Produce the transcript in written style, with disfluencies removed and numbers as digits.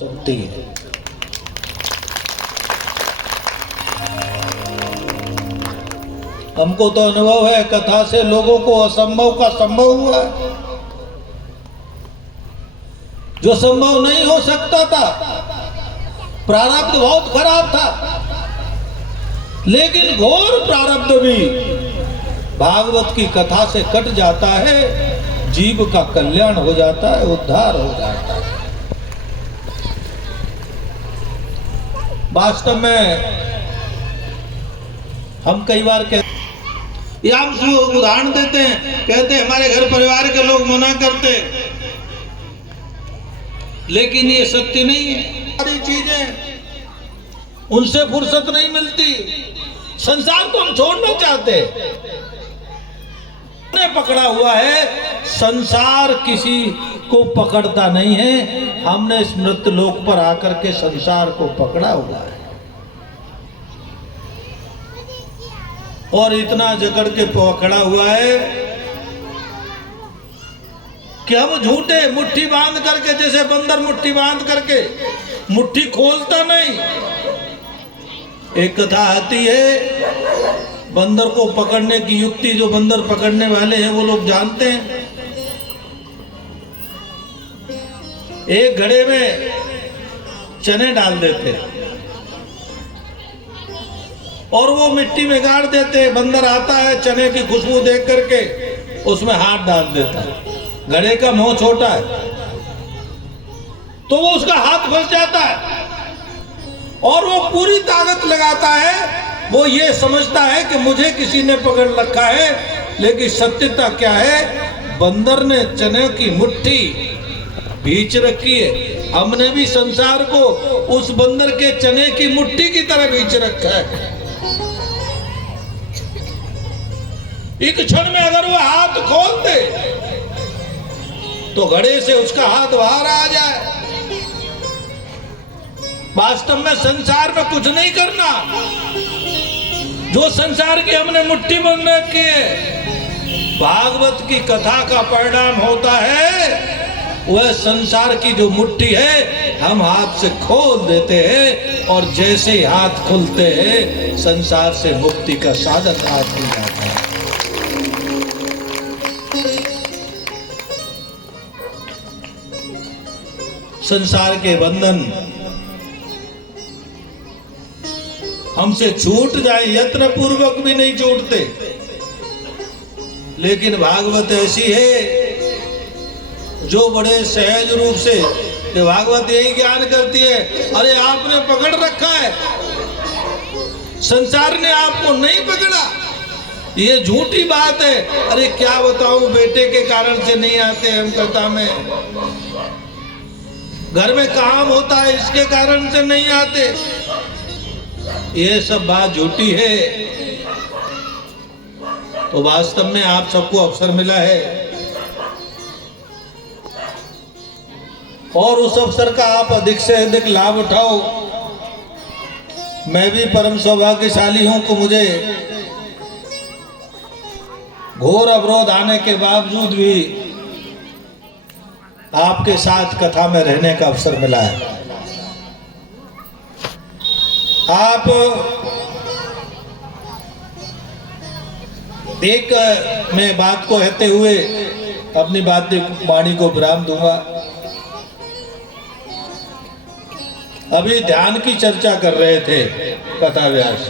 सकती है। हमको तो अनुभव है, कथा से लोगों को असंभव का संभव हुआ है। जो संभव नहीं हो सकता था, प्रारब्ध बहुत खराब था, लेकिन घोर प्रारब्ध भी भागवत की कथा से कट जाता है, जीव का कल्याण हो जाता है, उद्धार हो जाता है। वास्तव में हम कई बार कहते, हम उदाहरण देते हैं, कहते हैं हमारे घर परिवार के लोग मना करते, लेकिन ये सत्य नहीं है। सारी चीजें उनसे फुर्सत नहीं मिलती। संसार को हम छोड़ना चाहते, पकड़ा हुआ है। संसार किसी को पकड़ता नहीं है, हमने इस मृत्यु लोक पर आकर के संसार को पकड़ा हुआ है और इतना जकड़ के पकड़ा हुआ है कि हम झूठे मुट्ठी बांध करके, जैसे बंदर मुट्ठी बांध करके मुट्ठी खोलता नहीं। एक कथा आती है, बंदर को पकड़ने की युक्ति जो बंदर पकड़ने वाले हैं वो लोग जानते हैं। एक घड़े में चने डाल देते और वो मिट्टी में गाड़ देते। बंदर आता है, चने की खुशबू देख करके उसमें हाथ डाल देता है। घड़े का मुंह छोटा है तो वो उसका हाथ फंस जाता है और वो पूरी ताकत लगाता है। वो ये समझता है कि मुझे किसी ने पकड़ रखा है, लेकिन सत्यता क्या है, बंदर ने चने की मुट्ठी बीच रखी है। हमने भी संसार को उस बंदर के चने की मुट्ठी की तरह बीच रखा है। एक क्षण में अगर वो हाथ खोल दे तो घड़े से उसका हाथ बाहर आ जाए। वास्तव में संसार में कुछ नहीं करना। जो संसार की हमने मुट्ठी बंद रखी है, भागवत की कथा का परिणाम होता है वह संसार की जो मुट्ठी है हम हाथ से खोल देते हैं और जैसे ही हाथ खुलते हैं संसार से मुक्ति का साधन हाथ मिल जाता है। संसार के बंधन हमसे छूट जाए, यत्न पूर्वक भी नहीं छूटते, लेकिन भागवत ऐसी है जो बड़े सहज रूप से, भागवत यही ज्ञान करती है, अरे आपने पकड़ रखा है, संसार ने आपको नहीं पकड़ा, ये झूठी बात है। अरे क्या बताऊं, बेटे के कारण से नहीं आते हम कथा में, घर में काम होता है इसके कारण से नहीं आते, ये सब बात झूठी है। तो वास्तव में आप सबको अवसर मिला है और उस अवसर का आप अधिक से अधिक लाभ उठाओ। मैं भी परम सौभाग्यशाली हूं कि मुझे घोर अवरोध आने के बावजूद भी आपके साथ कथा में रहने का अवसर मिला है। आप एक मैं बात को कहते हुए अपनी वाणी को विराम दूंगा। अभी ध्यान की चर्चा कर रहे थे कथा व्यास।